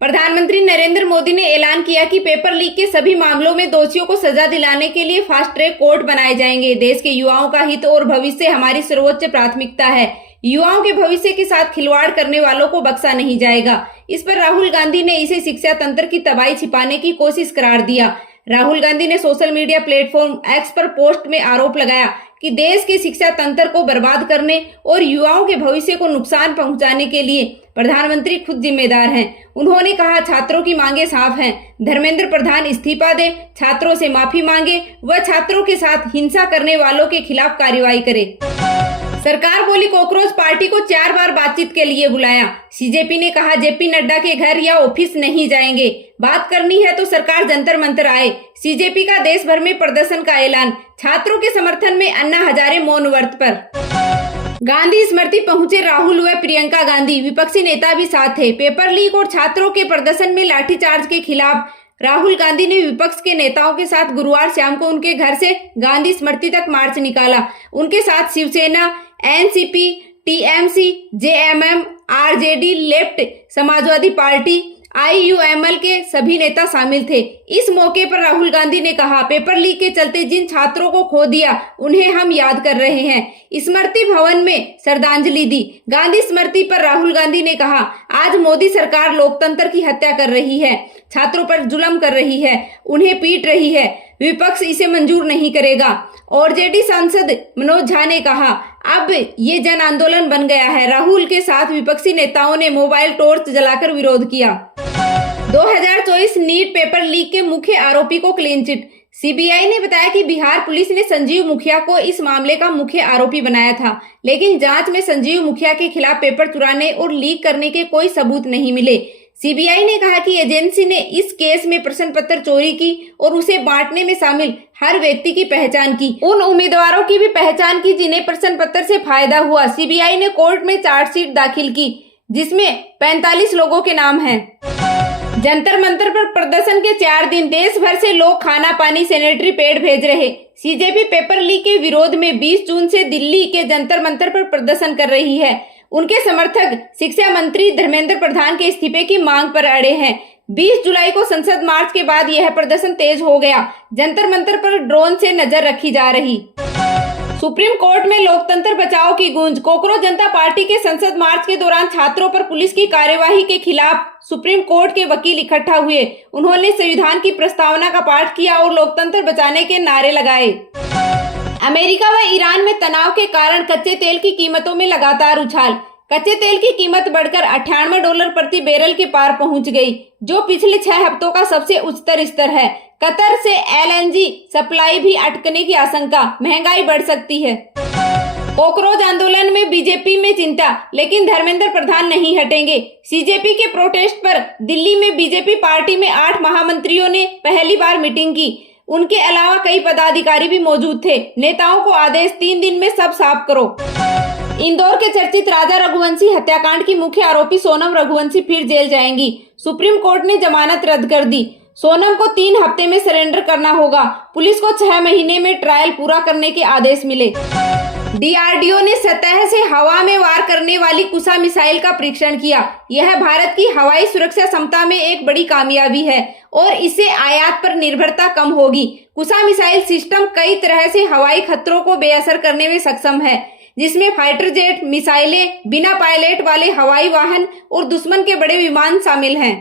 प्रधानमंत्री नरेंद्र मोदी ने ऐलान किया कि पेपर लीक के सभी मामलों में दोषियों को सजा दिलाने के लिए फास्ट ट्रैक कोर्ट बनाए जाएंगे। देश के युवाओं का हित और भविष्य हमारी सर्वोच्च प्राथमिकता है। युवाओं के भविष्य के साथ खिलवाड़ करने वालों को बख्शा नहीं जाएगा। इस पर राहुल गांधी ने इसे शिक्षा तंत्र की तबाही छिपाने की कोशिश करार दिया। राहुल गांधी ने सोशल मीडिया प्लेटफॉर्म एक्स पर पोस्ट में आरोप लगाया कि देश के शिक्षा तंत्र को बर्बाद करने और युवाओं के भविष्य को नुकसान पहुंचाने के लिए प्रधानमंत्री खुद जिम्मेदार हैं। उन्होंने कहा, छात्रों की मांगे साफ हैं। धर्मेंद्र प्रधान इस्तीफा दे, छात्रों से माफी मांगे व छात्रों के साथ हिंसा करने वालों के खिलाफ कार्रवाई करे। सरकार बोली, कॉकरोच पार्टी को 4 बार बातचीत के लिए बुलाया। सीजेपी ने कहा, जेपी नड्डा के घर या ऑफिस नहीं जाएंगे, बात करनी है तो सरकार जंतर मंतर आए। सीजेपी का देश भर में प्रदर्शन का ऐलान। छात्रों के समर्थन में अन्ना हजारे मौन व्रत पर। गांधी स्मृति पहुंचे राहुल व प्रियंका गांधी, विपक्षी नेता भी साथ थे। पेपर लीक और छात्रों के प्रदर्शन में लाठीचार्ज के खिलाफ राहुल गांधी ने विपक्ष के नेताओं के साथ गुरुवार शाम को उनके घर से गांधी स्मृति तक मार्च निकाला। उनके साथ Shivsena, NCP, TMC, JMM, RJD, left, Samajwadi party, IUML के सभी नेता शामिल थे। इस मौके पर राहुल गांधी ने कहा, पेपर लीक के चलते जिन छात्रों को खो दिया उन्हें हम याद कर रहे हैं। स्मृति भवन में श्रद्धांजलि दी। गांधी स्मृति पर राहुल गांधी ने कहा, आज मोदी सरकार लोकतंत्र की हत्या कर रही है, छात्रों पर जुल्म कर रही है, उन्हें पीट रही है। विपक्ष इसे मंजूर नहीं करेगा। आरजेडी सांसद मनोज झा ने कहा, अब ये जन आंदोलन बन गया है। राहुल के साथ विपक्षी नेताओं ने मोबाइल टॉर्च जलाकर विरोध किया। 2024 नीट पेपर लीक के मुख्य आरोपी को क्लीन चिट। सीबीआई ने बताया कि बिहार पुलिस ने संजीव मुखिया को इस मामले का मुख्य आरोपी बनाया था, लेकिन जांच में संजीव मुखिया के खिलाफ पेपर चुराने और लीक करने के कोई सबूत नहीं मिले। सीबीआई ने कहा कि एजेंसी ने इस केस में प्रश्न पत्र चोरी की और उसे बांटने में शामिल हर व्यक्ति की पहचान की, उन उम्मीदवारों की भी पहचान की जिन्हें प्रश्न पत्र से फायदा हुआ। सीबीआई ने कोर्ट में चार्जशीट दाखिल की जिसमें 45 लोगों के नाम हैं। जंतर मंतर पर प्रदर्शन के 4 दिन, देश भर से लोग खाना पानी सैनिटरी पैड भेज रहे। सीजेपी पेपर लीक के विरोध में 20 जून से दिल्ली के जंतर मंतर पर प्रदर्शन कर रही है। उनके समर्थक शिक्षा मंत्री धर्मेंद्र प्रधान के इस्तीफे की मांग पर अड़े हैं। 20 जुलाई को संसद मार्च के बाद यह प्रदर्शन तेज हो गया। जंतर मंतर पर ड्रोन से नजर रखी जा रही। सुप्रीम कोर्ट में लोकतंत्र बचाओ की गूंज। कॉकरोच जनता पार्टी के संसद मार्च के दौरान छात्रों पर पुलिस की कार्यवाही के खिलाफ सुप्रीम कोर्ट के वकील इकट्ठा हुए। उन्होंने संविधान की प्रस्तावना का पाठ किया और लोकतंत्र बचाने के नारे लगाए। अमेरिका व ईरान में तनाव के कारण कच्चे तेल की कीमतों में लगातार उछाल। कच्चे तेल की कीमत बढ़कर $98 प्रति बैरल के पार पहुंच गई, जो पिछले 6 हफ्तों का सबसे उच्चतर स्तर है। कतर से एलएनजी सप्लाई भी अटकने की आशंका, महंगाई बढ़ सकती है। कॉकरोच आंदोलन में बीजेपी में चिंता, लेकिन धर्मेंद्र प्रधान नहीं हटेंगे। सीजेपी के प्रोटेस्ट पर दिल्ली में बीजेपी पार्टी में 8 महामंत्रियों ने पहली बार मीटिंग की। उनके अलावा कई पदाधिकारी भी मौजूद थे। नेताओं को आदेश, 3 दिन में सब साफ करो। इंदौर के चर्चित राजा रघुवंशी हत्याकांड की मुख्य आरोपी सोनम रघुवंशी फिर जेल जाएंगी। सुप्रीम कोर्ट ने जमानत रद्द कर दी। सोनम को 3 हफ्ते में सरेंडर करना होगा। पुलिस को 6 महीने में ट्रायल पूरा करने के आदेश मिले। डीआरडीओ ने सतह से हवा में वार करने वाली कुसा मिसाइल का परीक्षण किया। यह भारत की हवाई सुरक्षा क्षमता में एक बड़ी कामयाबी है और इससे आयात पर निर्भरता कम होगी। कुसा मिसाइल सिस्टम कई तरह से हवाई खतरों को बेअसर करने में सक्षम है, जिसमें फाइटर जेट, मिसाइलें, बिना पायलट वाले हवाई वाहन और दुश्मन के बड़े विमान शामिल हैं।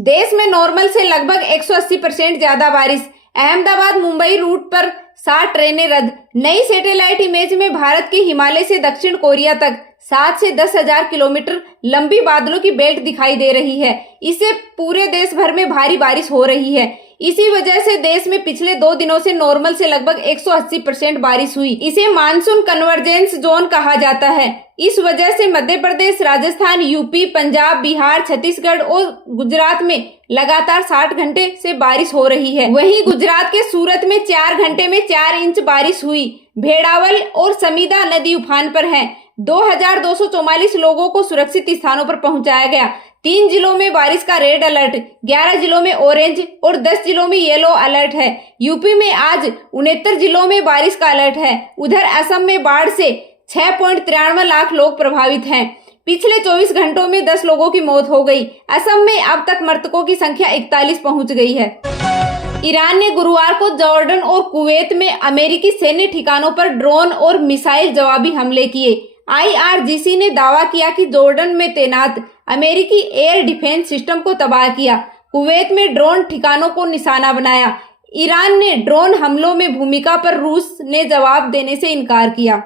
देश में नॉर्मल से लगभग 180% ज्यादा बारिश। अहमदाबाद मुंबई रूट पर 60 ट्रेनें रद्द। नई सैटेलाइट इमेज में भारत के हिमालय से दक्षिण कोरिया तक 7 से 10,000 किलोमीटर लंबी बादलों की बेल्ट दिखाई दे रही है। इससे पूरे देश भर में भारी बारिश हो रही है। इसी वजह से देश में पिछले 2 दिनों से नॉर्मल से लगभग 180% बारिश हुई। इसे मानसून कन्वर्जेंस जोन कहा जाता है। इस वजह से मध्य प्रदेश, राजस्थान, यूपी, पंजाब, बिहार, छत्तीसगढ़ और गुजरात में लगातार 60 घंटे से बारिश हो रही है। वहीं गुजरात के सूरत में 4 घंटे में 4 इंच बारिश हुई। भेड़ावल और समीदा नदी उफान पर है। 2244 लोगों को सुरक्षित स्थानों पर पहुंचाया गया। 3 जिलों में बारिश का रेड अलर्ट, 11 जिलों में ऑरेंज और 10 जिलों में येलो अलर्ट है। यूपी में आज 69 जिलों में बारिश का अलर्ट है। उधर असम में बाढ़ से 6.93 लाख लोग प्रभावित हैं। पिछले 24 घंटों में 10 लोगों की मौत हो गई। असम में अब तक मृतकों की संख्या 41 पहुंच गई है। ईरान ने गुरुवार को जॉर्डन और कुवैत में अमेरिकी सैन्य ठिकानों पर ड्रोन और मिसाइल जवाबी हमले किए। IRGC ने दावा किया कि जॉर्डन में तैनात अमेरिकी एयर डिफेंस सिस्टम को तबाह किया। कुवैत में ड्रोन ठिकानों को निशाना बनाया। ईरान ने ड्रोन हमलों में भूमिका पर रूस ने जवाब देने से इनकार किया।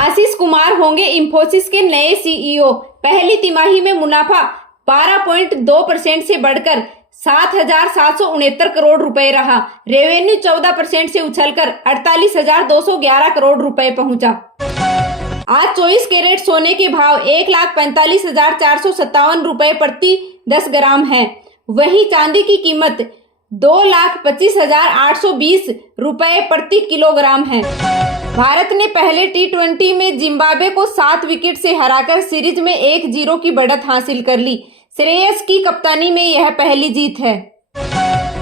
आशीष कुमार होंगे इंफोसिस के नए CEO। पहली तिमाही में मुनाफा 12.2% से बढ़कर 7,769 करोड़ रुपए रहा। रेवेन्यू 14% से उछलकर 48,211 करोड़ रुपए पहुंचा। आज 24 कैरेट सोने के भाव 1,45,457 रुपए प्रति 10 ग्राम है। वहीं चांदी की कीमत 2,25,820 रुपए प्रति किलोग्राम है। भारत ने पहले T20 में जिम्बाब्वे को 7 विकेट से हराकर सीरीज में 1-0 की बढ़त हासिल कर ली। श्रेयस की कप्तानी में यह पहली जीत है।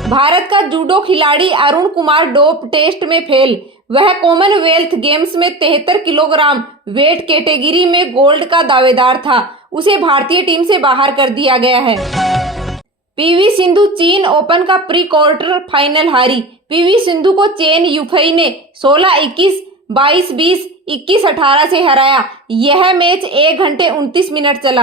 भारत का जूडो खिलाड़ी अरुण कुमार डोप टेस्ट में फेल। वह कॉमनवेल्थ गेम्स में 73 किलोग्राम वेट कैटेगरी में गोल्ड का दावेदार था। उसे भारतीय टीम से बाहर कर दिया गया है। PV सिंधु चीन ओपन का प्री क्वार्टर फाइनल हारी। PV सिंधु को चेन युफई ने 16-21, 22-20, 21-18 से हराया। यह मैच 1 घंटे 29 मिनट चला।